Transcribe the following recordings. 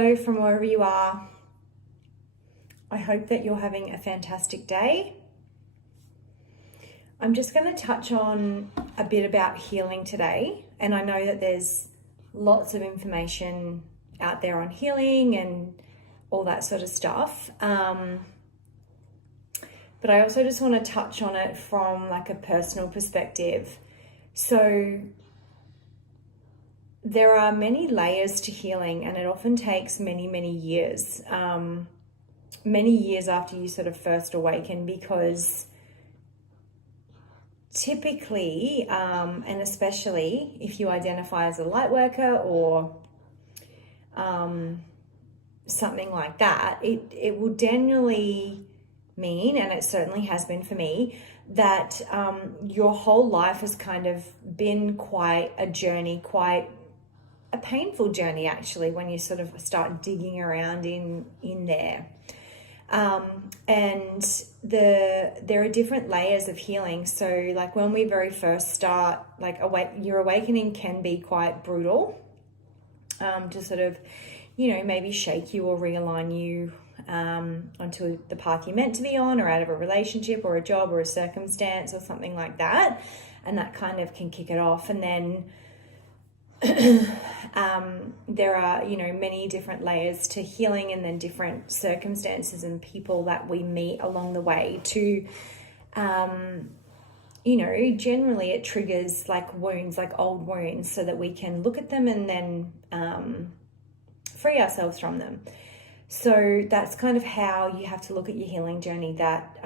Hello from wherever you are. I hope that you're having a fantastic day. I'm just going to touch on a bit about healing today. And I know that there's lots of information out there on healing and all that sort of stuff. But I also just want to touch on it from like a personal perspective. So there are many layers to healing, and it often takes many years. Many years after you sort of first awaken, because typically, and especially if you identify as a light worker or something like that, it will generally mean, and it certainly has been for me, that your whole life has kind of been quite a journey, quite a painful journey actually, when you sort of start digging around in there. And there are different layers of healing. So like when we very first start, like your awakening can be quite brutal, to sort of, maybe shake you or realign you onto the path you're meant to be on, or out of a relationship or a job or a circumstance or something like that. And that kind of can kick it off. And then there are, many different layers to healing, and then different circumstances and people that we meet along the way to, generally it triggers like wounds, like old wounds, so that we can look at them and then free ourselves from them. So that's kind of how you have to look at your healing journey, that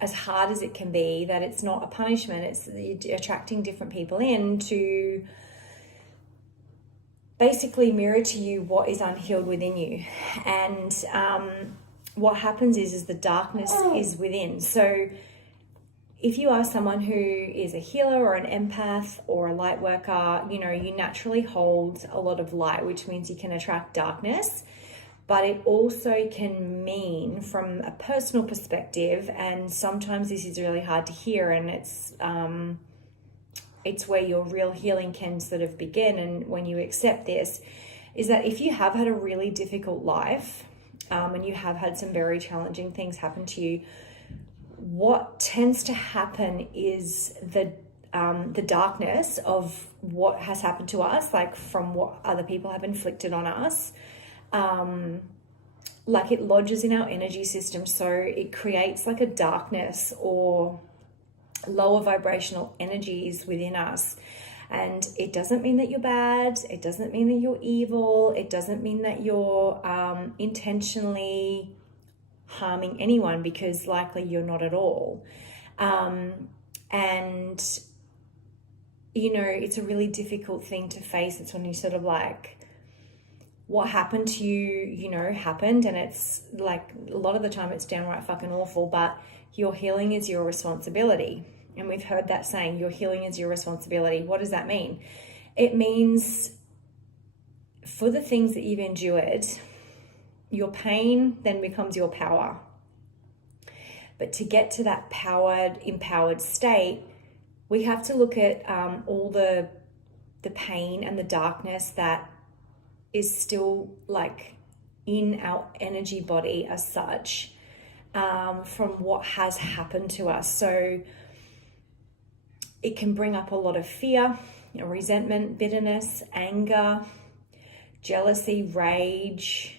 as hard as it can be, that it's not a punishment, it's attracting different people in to basically mirror to you what is unhealed within you. And what happens is the darkness is within. So if you are someone who is a healer or an empath or a light worker, you naturally hold a lot of light, which means you can attract darkness. But it also can mean, from a personal perspective, and sometimes this is really hard to hear, and it's where your real healing can sort of begin. And when you accept this, is that if you have had a really difficult life, and you have had some very challenging things happen to you, what tends to happen is the darkness of what has happened to us, like from what other people have inflicted on us, like it lodges in our energy system. So it creates like a darkness or lower vibrational energies within us. And it doesn't mean that you're bad. It doesn't mean that you're evil. It doesn't mean that you're intentionally harming anyone, because likely you're not at all. And it's a really difficult thing to face. It's when you sort of like, what happened to you, happened, and it's like a lot of the time it's downright fucking awful, but your healing is your responsibility. And we've heard that saying, your healing is your responsibility. What does that mean? It means for the things that you've endured, your pain then becomes your power. But to get to that empowered state, we have to look at all the pain and the darkness that is still like in our energy body as such, from what has happened to us. So it can bring up a lot of fear, resentment, bitterness, anger, jealousy, rage,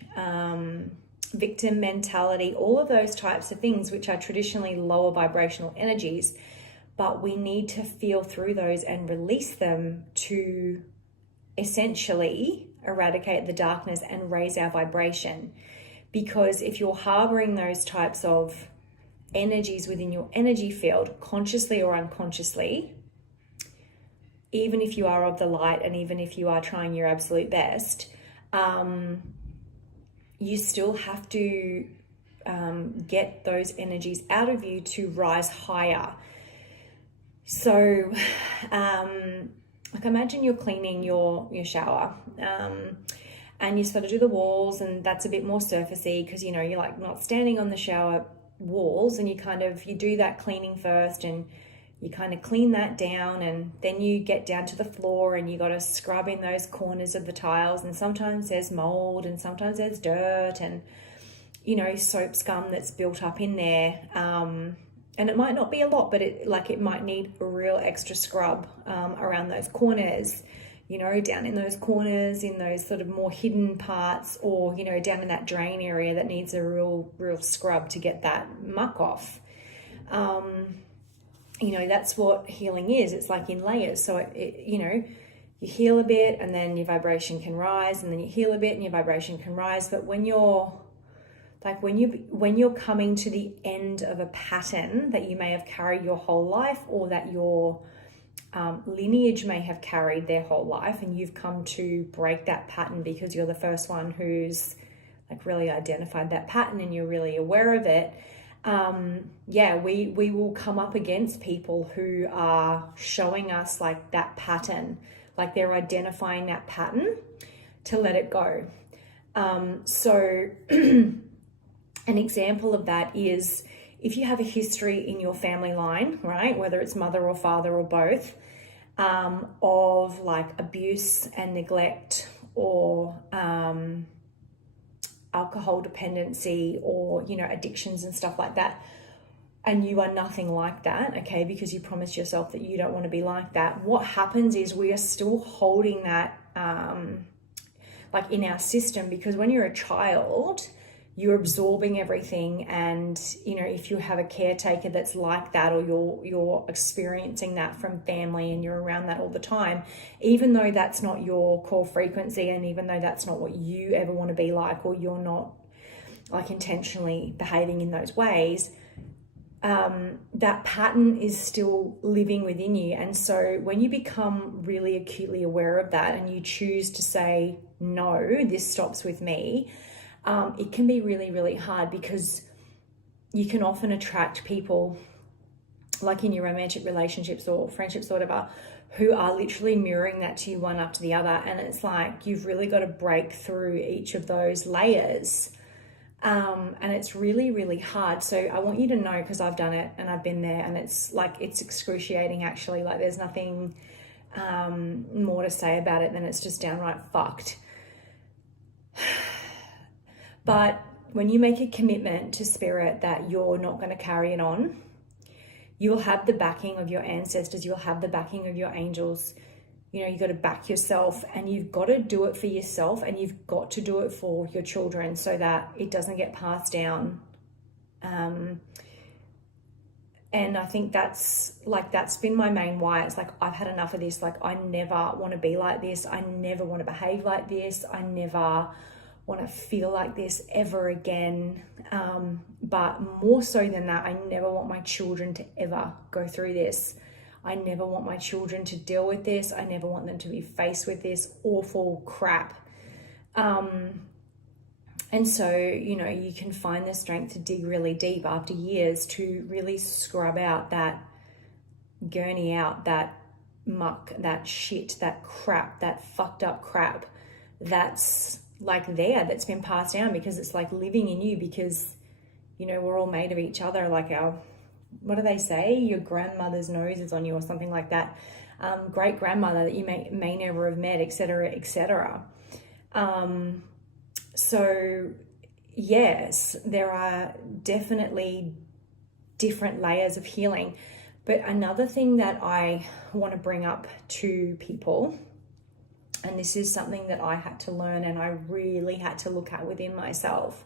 victim mentality, all of those types of things, which are traditionally lower vibrational energies. But we need to feel through those and release them to essentially eradicate the darkness and raise our vibration. Because if you're harboring those types of energies within your energy field, consciously or unconsciously, even if you are of the light and even if you are trying your absolute best, you still have to get those energies out of you to rise higher. So like imagine you're cleaning your shower, and you sort of do the walls, and that's a bit more surfacey because you're like not standing on the shower walls, and you do that cleaning first, and you kind of clean that down, and then you get down to the floor and you got to scrub in those corners of the tiles, and sometimes there's mold and sometimes there's dirt and, you know, soap scum that's built up in there. And it might not be a lot, but it might need a real extra scrub around those corners, you know, down in those corners, in those sort of more hidden parts, or, you know, down in that drain area that needs a real scrub to get that muck off. You know, that's what healing is. It's like in layers. So, you know, you heal a bit and then your vibration can rise, and then you heal a bit and your vibration can rise. But when you're coming to the end of a pattern that you may have carried your whole life, or that your lineage may have carried their whole life, and you've come to break that pattern because you're the first one who's like really identified that pattern and you're really aware of it. We will come up against people who are showing us like that pattern, like they're identifying that pattern to let it go. So an example of that is if you have a history in your family line, right, whether it's mother or father or both, of like abuse and neglect, or alcohol dependency, or, you know, addictions and stuff like that, and you are nothing like that, okay, because you promised yourself that you don't want to be like that, what happens is we are still holding that like in our system, because when you're a child, you're absorbing everything, and, you know, if you have a caretaker that's like that, or you're experiencing that from family and you're around that all the time, even though that's not your core frequency, and even though that's not what you ever want to be like, or you're not like intentionally behaving in those ways, that pattern is still living within you. And so when you become really acutely aware of that and you choose to say, no, this stops with me, it can be really, really hard, because you can often attract people, like in your romantic relationships or friendships or whatever, who are literally mirroring that to you one after the other. And it's like you've really got to break through each of those layers. And it's really, really hard. So I want you to know, because I've done it and I've been there, and it's like, it's excruciating actually. Like there's nothing more to say about it than it's just downright fucked. But when you make a commitment to spirit that you're not going to carry it on, you will have the backing of your ancestors, you'll have the backing of your angels. You know, you got to back yourself, and you've got to do it for yourself, and you've got to do it for your children, so that it doesn't get passed down. And I think that's been my main why. It's like, I've had enough of this. Like, I never want to be like this. I never want to behave like this. I never want to feel like this ever again. But more so than that, I never want my children to ever go through this. I never want my children to deal with this. I never want them to be faced with this awful crap. And so, you know, you can find the strength to dig really deep after years to really scrub out that, gurney out that muck, that shit, that crap, that fucked up crap that's like that's been passed down, because it's like living in you, because, you know, we're all made of each other. Like what do they say? Your grandmother's nose is on you, or something like that. Great grandmother that you may never have met, etc., etc. So yes, there are definitely different layers of healing. But another thing that I want to bring up to people, and this is something that I had to learn and I really had to look at within myself,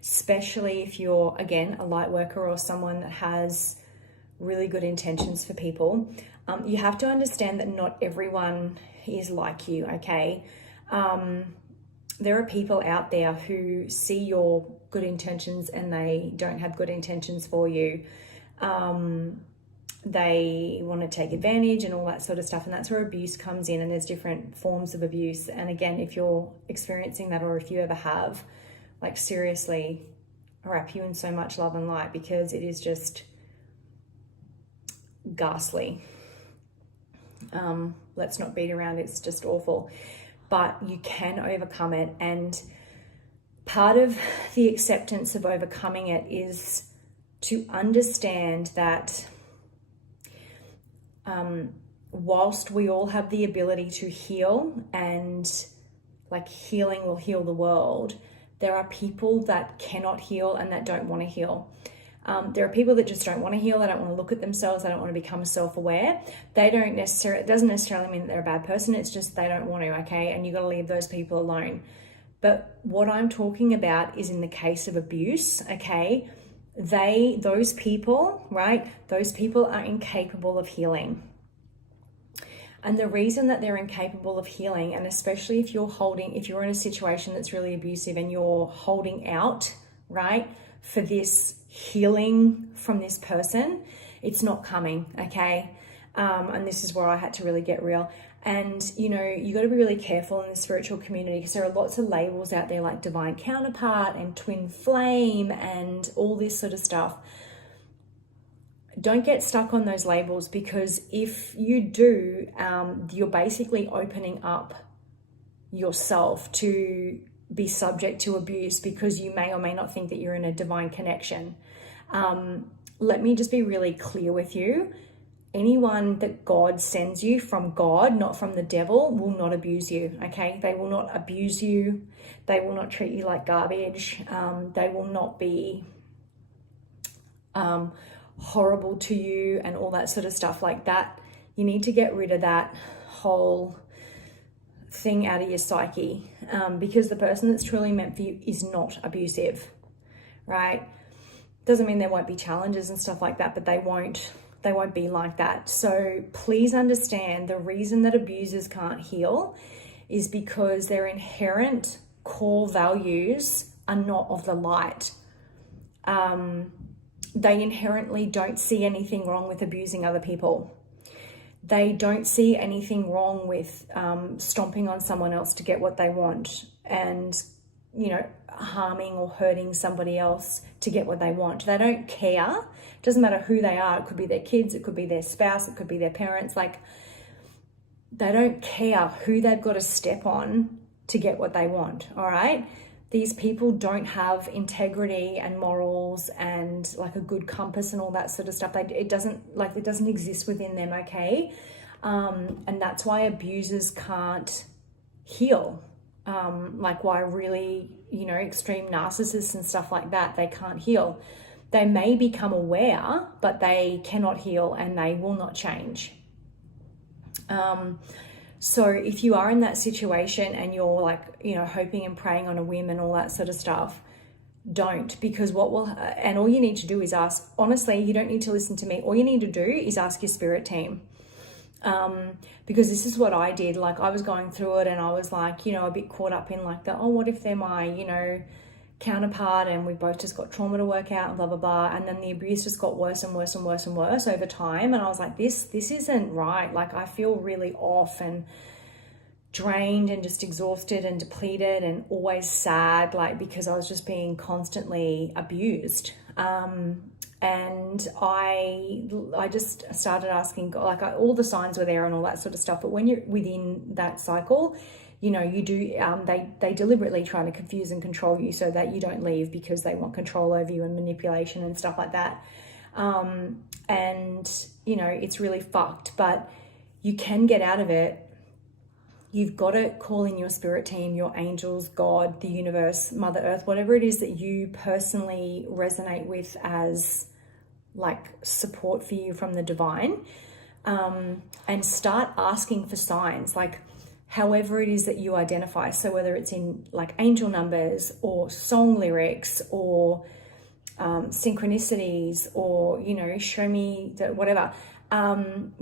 especially if you're, again, a light worker or someone that has really good intentions for people. You have to understand that not everyone is like you, okay? There are people out there who see your good intentions and they don't have good intentions for you. They want to take advantage and all that sort of stuff. And that's where abuse comes in, and there's different forms of abuse. And again, if you're experiencing that, or if you ever have, like, seriously, I wrap you in so much love and light, because it is just ghastly. Let's not beat around, it's just awful. But you can overcome it. And part of the acceptance of overcoming it is to understand that whilst we all have the ability to heal, and like healing will heal the world, there are people that cannot heal and that don't want to heal. There are people that just don't want to heal. They don't want to look at themselves. They don't want to become self-aware. It doesn't necessarily mean that they're a bad person. It's just they don't want to, okay? And you got to leave those people alone. But what I'm talking about is in the case of abuse, okay? Those people, right? Those people are incapable of healing. And the reason that they're incapable of healing, and especially if you're in a situation that's really abusive and you're holding out, right, for this healing from this person, it's not coming, okay? And this is where I had to really get real. And, you know, you got to be really careful in the spiritual community, because there are lots of labels out there like divine counterpart and twin flame and all this sort of stuff. Don't get stuck on those labels, because if you do, you're basically opening up yourself to be subject to abuse, because you may or may not think that you're in a divine connection. Let me just be really clear with you. Anyone that God sends you from God, not from the devil, will not abuse you, okay? They will not abuse you. They will not treat you like garbage. They will not be horrible to you and all that sort of stuff like that. You need to get rid of that whole thing out of your psyche, because the person that's truly meant for you is not abusive, right? Doesn't mean there won't be challenges and stuff like that, but they won't be like that. So please understand, the reason that abusers can't heal is because their inherent core values are not of the light. They inherently don't see anything wrong with abusing other people. They don't see anything wrong with stomping on someone else to get what they want, and, you know, harming or hurting somebody else to get what they want. They don't care. It doesn't matter who they are. It could be their kids, it could be their spouse, it could be their parents. Like, they don't care who they've got to step on to get what they want, all right? These people don't have integrity and morals and like a good compass and all that sort of stuff. It doesn't exist within them, okay? And that's why abusers can't heal. Like why really, you know, extreme narcissists and stuff like that, they can't heal. They may become aware, but they cannot heal and they will not change. So if you are in that situation and you're like, you know, hoping and praying on a whim and all that sort of stuff, don't, because and all you need to do is ask, honestly, you don't need to listen to me. All you need to do is ask your spirit team. Because this is what I did. Like, I was going through it and I was like, you know, a bit caught up in like what if they're my, you know, counterpart and we both just got trauma to work out and blah, blah, blah. And then the abuse just got worse and worse and worse and worse over time. And I was like, this isn't right. Like, I feel really off and drained and just exhausted and depleted and always sad, like, because I was just being constantly abused. And I just started asking God, like, all the signs were there and all that sort of stuff. But when you're within that cycle, you know, you do, they deliberately try to confuse and control you so that you don't leave, because they want control over you and manipulation and stuff like that. And, you know, it's really fucked, but you can get out of it. You've got to call in your spirit team, your angels, God, the universe, Mother Earth, whatever it is that you personally resonate with as like support for you from the divine, and start asking for signs, like however it is that you identify. So whether it's in like angel numbers or song lyrics or synchronicities, or, you know, show me that whatever.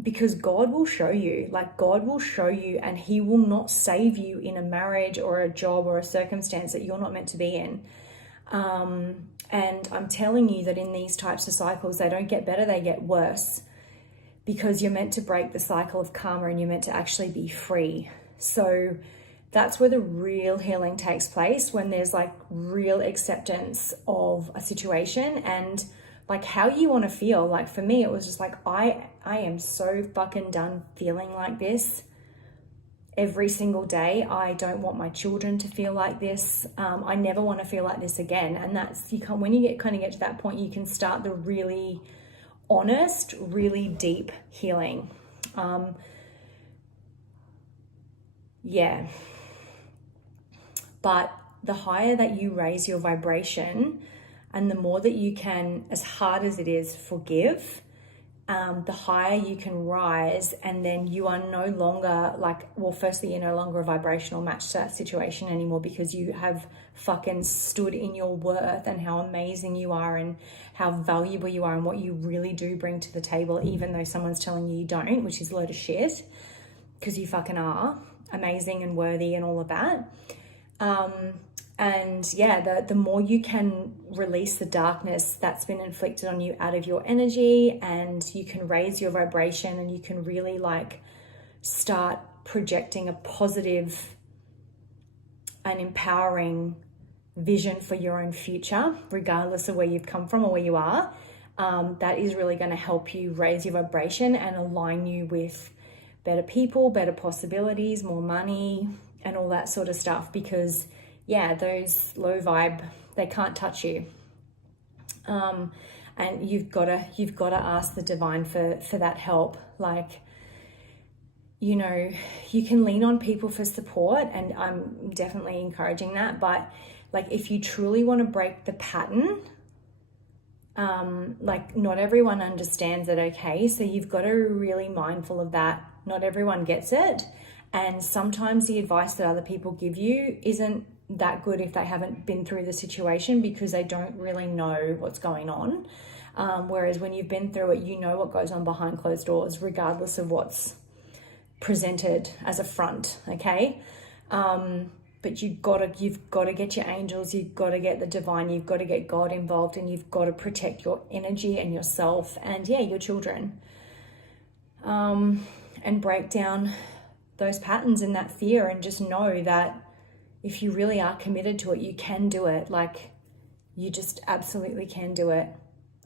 Because God will show you, like God will show you, and he will not save you in a marriage or a job or a circumstance that you're not meant to be in. And I'm telling you that in these types of cycles, they don't get better, they get worse, because you're meant to break the cycle of karma and you're meant to actually be free. So that's where the real healing takes place, when there's like real acceptance of a situation and like how you want to feel. Like for me, it was just like, I am so fucking done feeling like this every single day. I don't want my children to feel like this. I never want to feel like this again. And that's, when you get to that point, you can start the really honest, really deep healing. Yeah. But the higher that you raise your vibration and the more that you can, as hard as it is, forgive, the higher you can rise, and then you are no longer like, well, firstly, you're no longer a vibrational match to that situation anymore, because you have fucking stood in your worth and how amazing you are and how valuable you are and what you really do bring to the table, even though someone's telling you you don't, which is a load of shit, because you fucking are amazing and worthy and all of that. And yeah, the more you can release the darkness that's been inflicted on you out of your energy, and you can raise your vibration, and you can really like start projecting a positive and empowering vision for your own future, regardless of where you've come from or where you are, that is really going to help you raise your vibration and align you with better people, better possibilities, more money, and all that sort of stuff. Because yeah, those low vibe, they can't touch you. And you've got to ask the divine for that help. Like, you know, you can lean on people for support, and I'm definitely encouraging that. But like, if you truly want to break the pattern, like, not everyone understands it, okay? So you've got to be really mindful of that. Not everyone gets it. And sometimes the advice that other people give you isn't that good if they haven't been through the situation, because they don't really know what's going on. Whereas when you've been through it, you know what goes on behind closed doors, regardless of what's presented as a front, okay? But you've got to get your angels, you've got to get the divine, you've got to get God involved, and you've got to protect your energy and yourself and, yeah, your children. And break down those patterns and that fear, and just know that if you really are committed to it, you can do it. Like, you just absolutely can do it.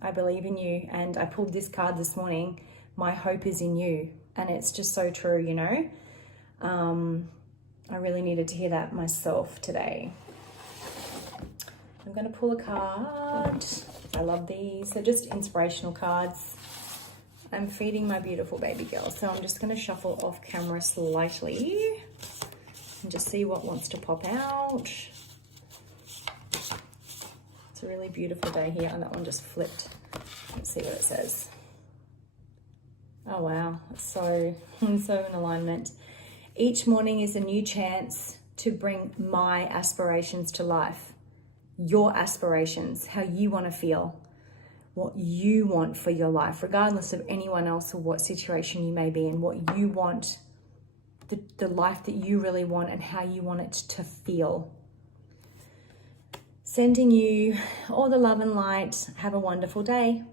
I believe in you. And I pulled this card this morning, my hope is in you. And it's just so true, you know. I really needed to hear that myself today. I'm going to pull a card. I love these. They're just inspirational cards. I'm feeding my beautiful baby girl, so I'm just going to shuffle off camera slightly and just see what wants to pop out. It's a really beautiful day here, and that one just flipped. Let's see what it says. Oh wow, it's so in alignment. Each morning is a new chance to bring my aspirations to life. Your aspirations, how you want to feel, what you want for your life, regardless of anyone else or what situation you may be in, what you want, the life that you really want and how you want it to feel. Sending you all the love and light. Have a wonderful day.